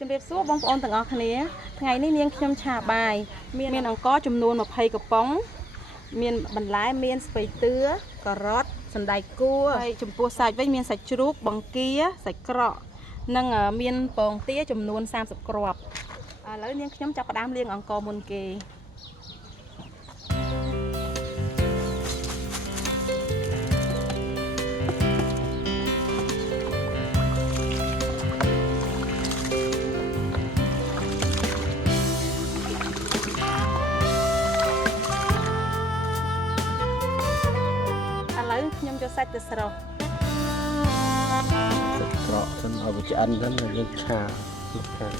ជំរាបសួរបងប្អូនទាំងអស់គ្នាថ្ងៃនេះនាងខ្ញុំឆាបាយមានអង្ករចំនួន20កំប៉ុងមានបន្លែមានស្ពៃតឿការ៉ុតសណ្តែកគួរហើយចំពោះសាច់វិញមានសាច់ជ្រូកបង្គាសាច់ក្រកនិងមានពងទាចំនួន30គ្រាប់ឥឡូវនាងខ្ញុំចាប់ផ្ដើមលាងអង្ករមុនគេខ្ញុំយកសាច់ទៅស្រុះសាច់ក្រកសិនឲ្យវាឆ្អិនសិនហើយយើងឆាទុកខាង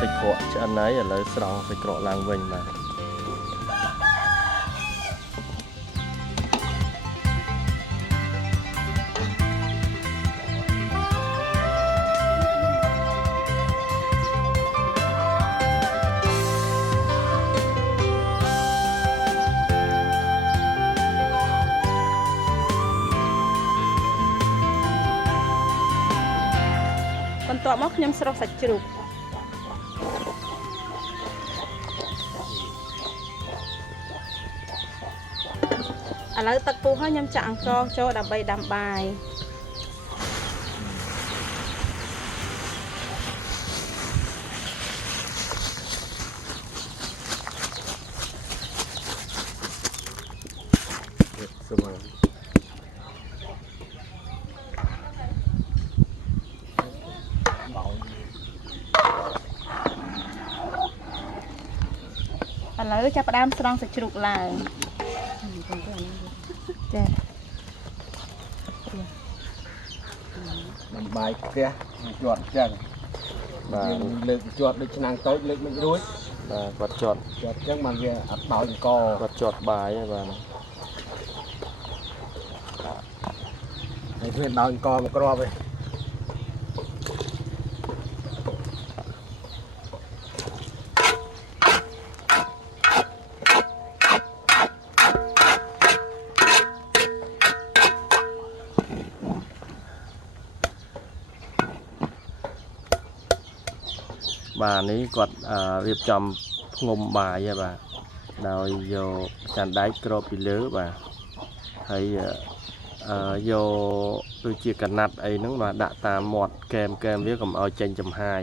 សាច់ក្រកឆ្អិនហើយឥឡូវស្រង់សាច់ក្រកឡើងវិញបាទបន្ទាប់មកខ្ញុំស្រុះសាច់ជ្រូកឥឡូវទឹកពុះហើយខ្ញុំចាក់អង្ករចូលដើម្បីដាំបាយស្មើឥឡូវចាប់ផ្ដើមស្រង់សាច់ជ្រូកឡើងចាបំបាយផ្ទះជាប់ចឹងបាទលើកជាប់ដូចឆ្នាំងតូចលើកមិនរួចបាទគាត់ជាប់ចឹងបានវាអត់ដោយអង្គគាត់ជាប់បាយហើយបាទហើយគ្មានដោយអង្គមកគ្រាប់ទេបាទនេះគាត់រៀបចំផ្ងុំបាយហើយបាទដោយយកចាន់ដែកគ្របពីលើបាទហើយយកដូចជាកណាត់អីហ្នឹងបាទដាក់តាមមាត់កែមវាកុំឲ្យចេញចំហាយ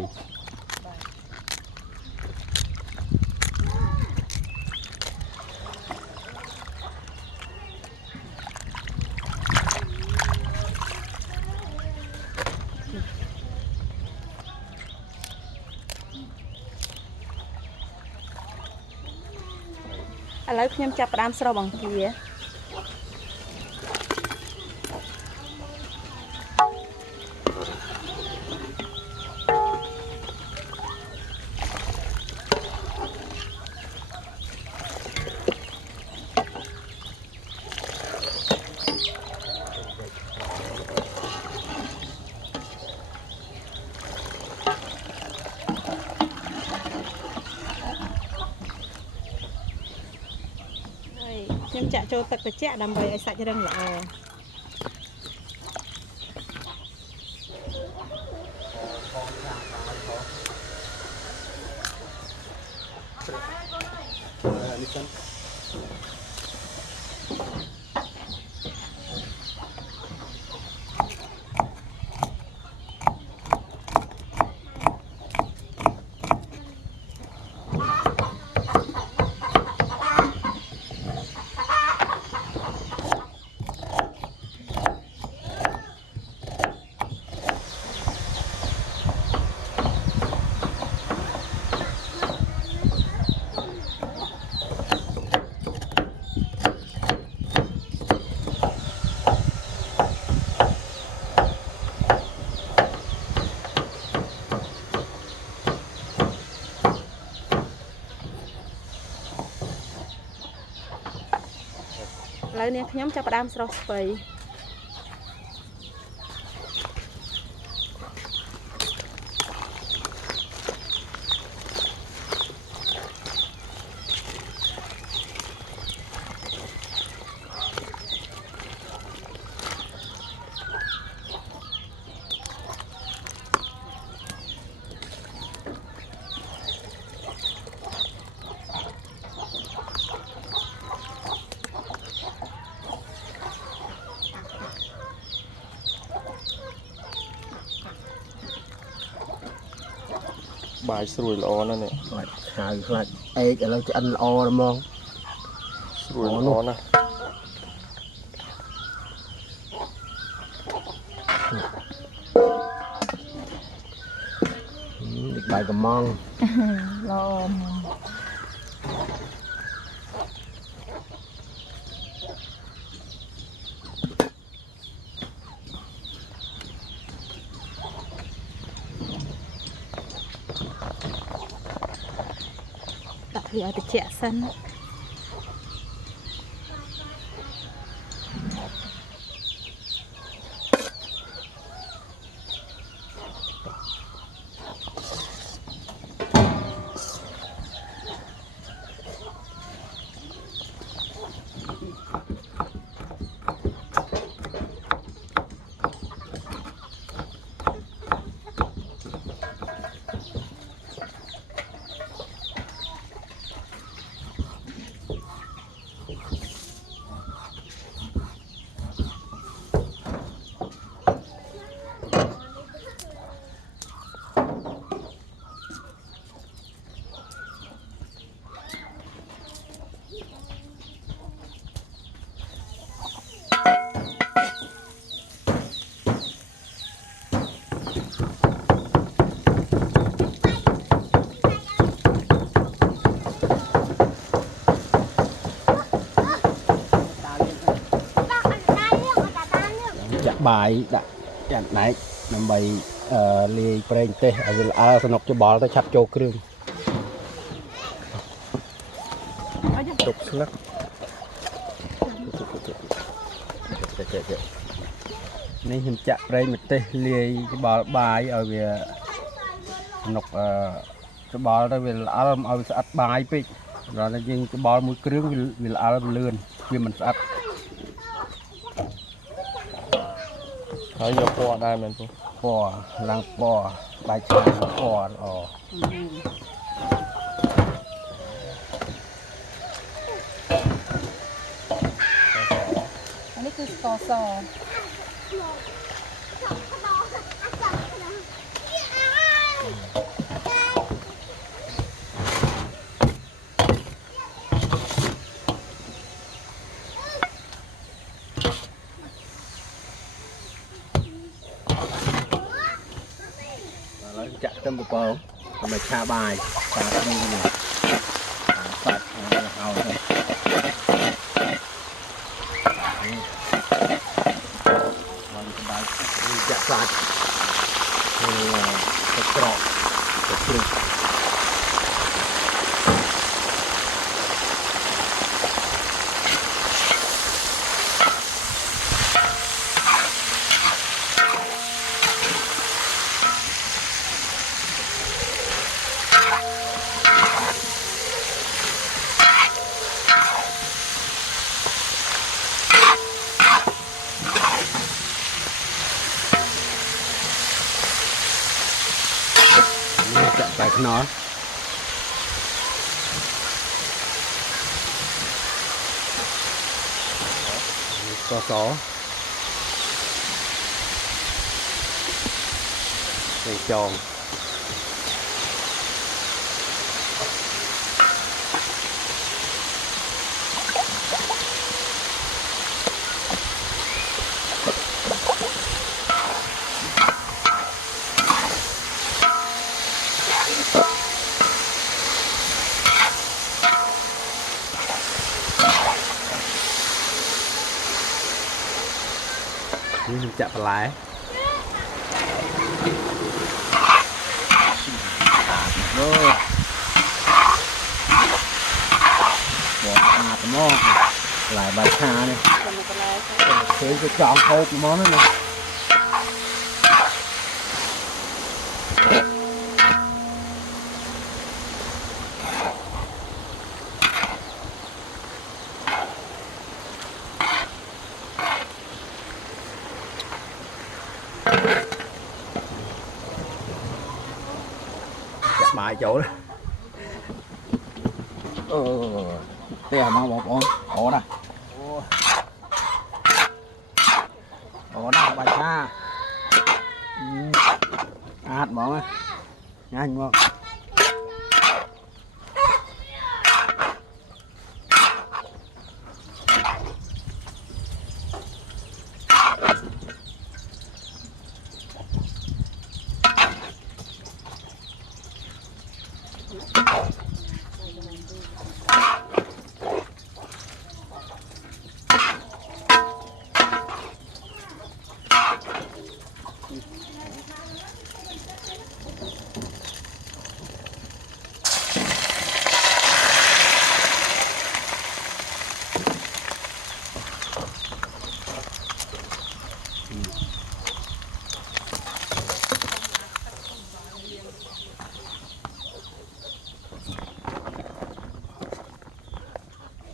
ឥឡូវខ្ញុំចាប់ផ្ដើមស្រុះបង្គាខ្ញុំចាក់ចូលទឹកត្រជាក់ដើម្បីឲ្យសាច់រឹងល្អនេះសិន ឥ ឥឡូវនាងខ្ញុំចាប់ផ្ដើមស្រុះស្ពៃបាយស្រួយល្អណាស់នេះខ្លាច់ឆៅខ្លាច់អែកឥឡូវឆ្អិនល្អហ្មងស្រួយល្អណាស់នេះបាយកំងល្អដាក់វាឲ្យត្រជាក់សិនចាក់បាយដាក់ចាក់ណែកដើម្បីលាយប្រេងទេសឲ្យវាល្អសនុកច្បល់ទៅឆាប់ចូលគ្រឿងទុកស្លឹកនេះខ្ញុំចាក់ប្រេងម្ទេសលាយច្បល់បាយឲ្យវាសនុកច្បល់ទៅវាល្អឲ្យវាស្អិតបាយពេកដល់តែយើងច្បល់មួយគ្រឿងវាល្អលឿនវាមិនស្អិតហើយយកពណ៌ដែរមែនពុះពណ៌ឡើងពណ៌បាយឆ្ងាញ់ពណ៌ល្អอันนี้คือสกอร์ซอចាក់ខ្ទឹមពងដើម្បីឆាបាយឆានេះសាច់ឲ្យបានក្តៅចាក់សាច់ទៅក្រកទៅជ្រុះចាក់តែខ្នុរស្ករសនេះចងនេះចាក់បន្លែអូបងអាត្មងបន្លែ bài cha này Còn một cái này thế cái chọn hộp món này này bài chỗ đó thế là mau bỏ ổ nè ổ nè bài cha hạt bỏ nhanh không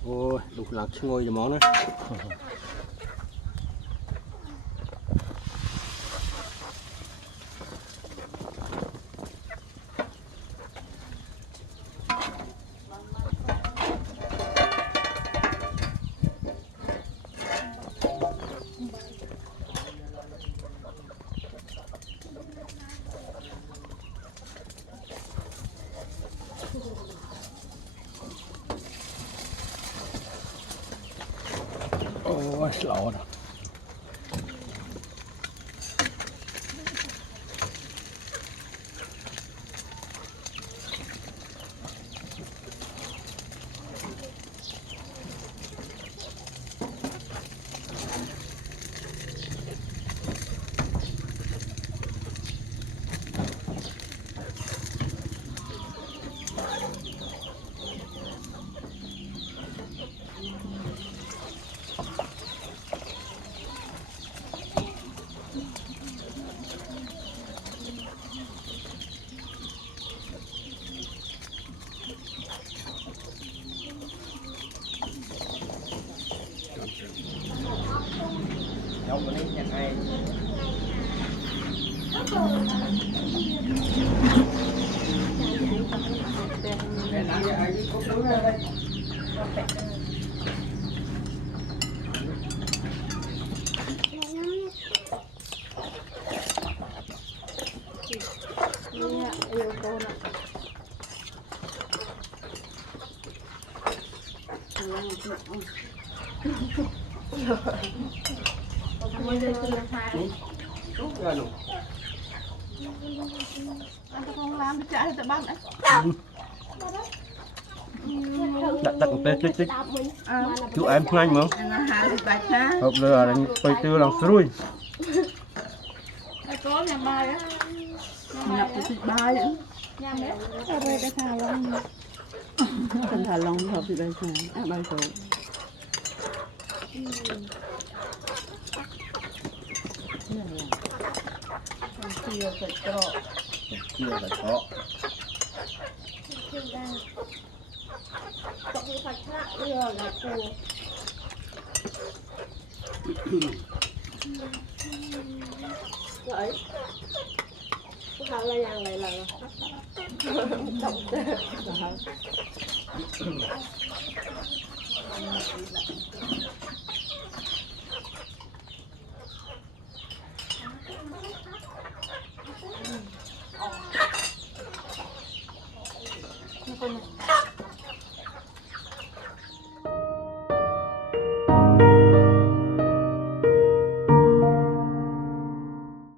ôi đúng là ngồi cho món đấy ôi lộn Đâu có lấy nhà ai để làm gì ai cũng đứng ra đây yêu cô nè anh ta không làm chạy thì bắt đấy đặt tết tích chú em nhanh mà hộp lừa là tôi tiêu lòng xuôi có nhà bài á nhập cái thịt bài á nhà mẹ ở đây đã thả lông cần thả lông hợp thì đây thả bài số kia phải cọ kia phải có có cái phải khác nữa là cô vậy không là nhà này là động tê nó